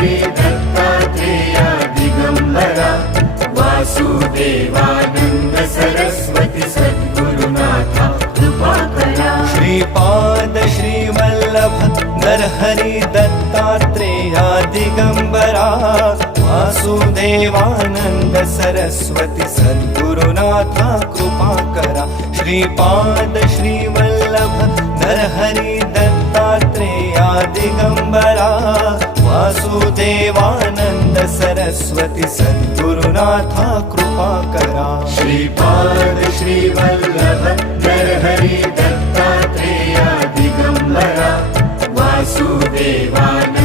नरहरि दत्तात्रेया दिगंबरा वासुदेवानंद सरस्वती सद्गुरुनाथा कृपा करा। श्रीपाद श्रीवल्लभ नरहरि दत्तात्रेया दिगंबरा वासुदेवानंद सरस्वती सद्गुरुनाथा कृपा करा। श्रीपाद श्रीवल्लभ नरहरि दत्तात्रेया दिगंबरा वासुदेवानंद सरस्वती सद्गुरुनाथा कृपा करा। श्रीपाद श्रीवल्लभ नरहरि दत्तात्रेया दिगंबरा वासुदेवानंद